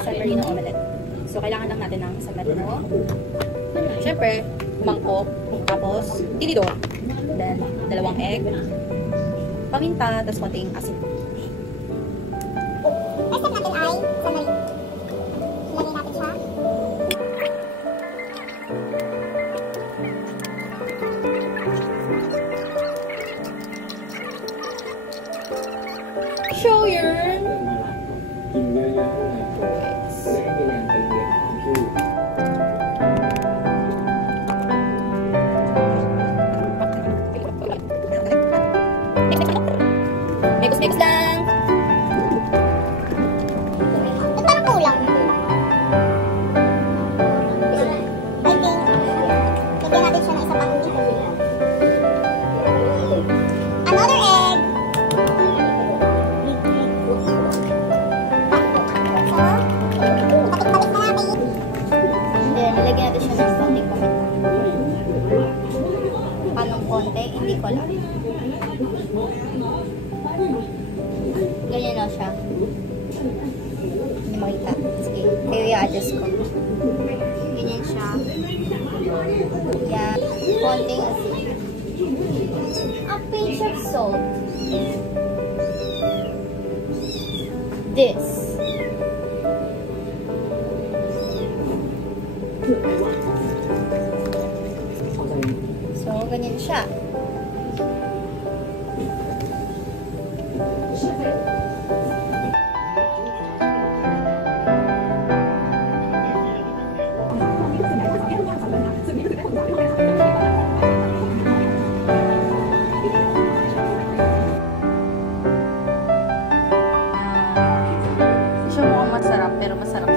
San Marino omelette. So, kailangan lang natin ng San Marino. Siyempre, mangkok, tapos tinidor. Then, 2 egg. Paminta, tapos konting asin. Next step natin ay San Marino. Ilagay natin siya. Show your mix lang. Parang kulang. I think, lagyan natin siya ng isa pang another egg. Then, nilagyan natin siya ng konting paminta. Anong konti? Hindi ko lang. Ganyan na siya. Hindi makita. Sige, kayo i-adjust ko. Ganyan siya. Yan. Konting asin. A pinch of salt. This. So, ganyan siya. Siya mukhang masarap, pero masarap